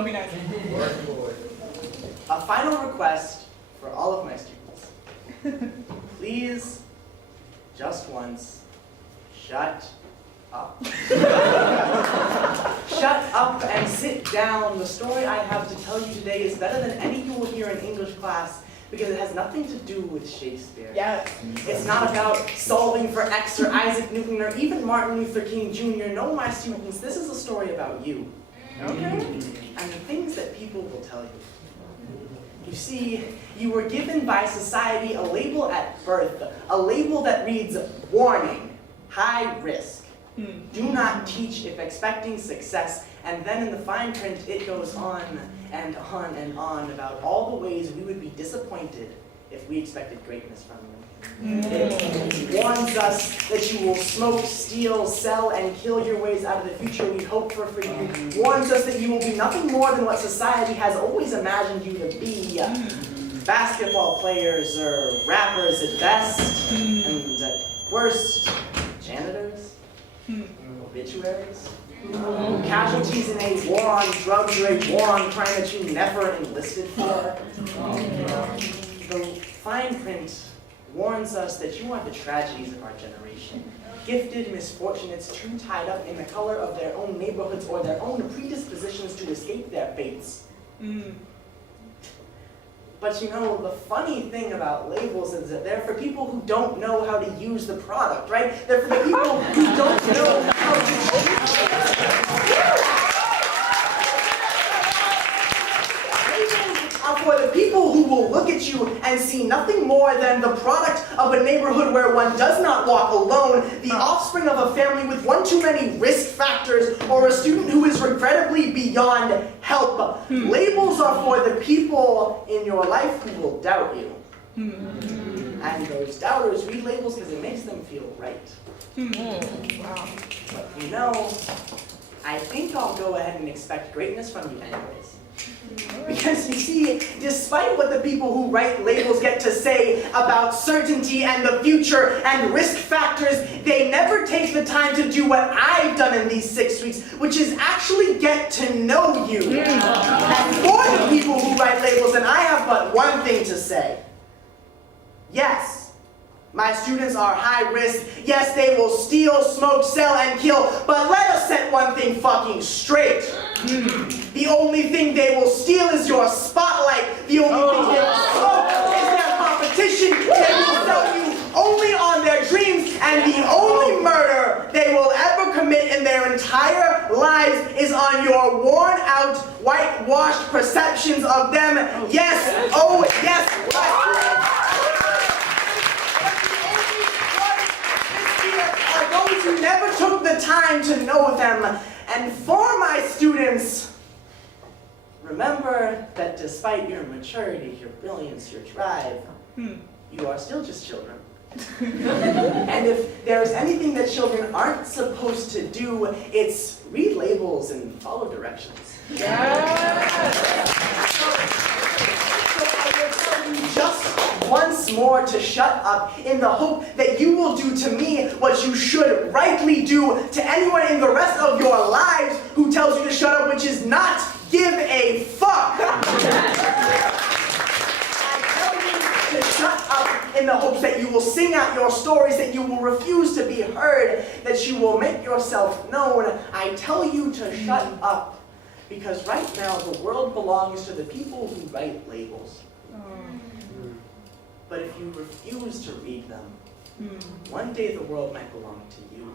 Don't be nice. A final request for all of my students. Please, just once, shut up. Shut up and sit down. The story I have to tell you today is better than any you will hear in English class because it has nothing to do with Shakespeare. Yes. It's not about solving for X or Isaac Newton or even Martin Luther King Jr. No, my students, this is a story about you. Okay. And the things that people will tell you. You see, you were given by society a label at birth, a label that reads, warning, high risk. Do not teach if expecting success. And then in the fine print, it goes on and on and on about all the ways we would be disappointed if we expected greatness from you. It warns us that you will smoke, steal, sell, and kill your ways out of the future we hope for you. Warns us that you will be nothing more than what society has always imagined you to be. Basketball players or rappers at best, and at worst, janitors, obituaries. Casualties in a war on drugs or a war on crime that you never enlisted for. The fine print warns us that you are the tragedies of our generation. Gifted, misfortunates, too tied up in the color of their own neighborhoods or their own predispositions to escape their fates. But you know, the funny thing about labels is that they're for people who don't know how to use the product, right? They're for the people who don't know how to use it. Labels are for the people who will look at you and see nothing more than the product of a neighborhood where one does not walk alone, the offspring of a family with one too many risk factors, or a student who is regrettably beyond help. Labels are for the people in your life who will doubt you. And those doubters read labels because it makes them feel right. Wow. But you know, I think I'll go ahead and expect greatness from you anyways. Because you see, despite what the people who write labels get to say about certainty and the future and risk factors, they never take the time to do what I've done in these 6 weeks, which is actually get to know you. And for the people who write labels, and I have but one thing to say. Yes. My students are high risk. Yes, they will steal, smoke, sell, and kill. But let us set one thing fucking straight. The only thing they will steal is your spotlight. The only thing they will smoke is their competition. They will sell you only on their dreams. And the only murder they will ever commit in their entire lives is on your worn out, whitewashed perceptions of them. Yes, oh yes, what? Those who never took the time to know them. And for my students, remember that despite your maturity, your brilliance, your drive, you are still just children. And if there's anything that children aren't supposed to do, it's read labels and follow directions. Just once more to shut up in the hope that you will do to me what you should rightly do to anyone in the rest of your lives who tells you to shut up, which is not give a fuck. I tell you to shut up in the hopes that you will sing out your stories, that you will refuse to be heard, that you will make yourself known. I tell you to shut up because right now the world belongs to the people who write labels. But if you refuse to read them, one day the world might belong to you.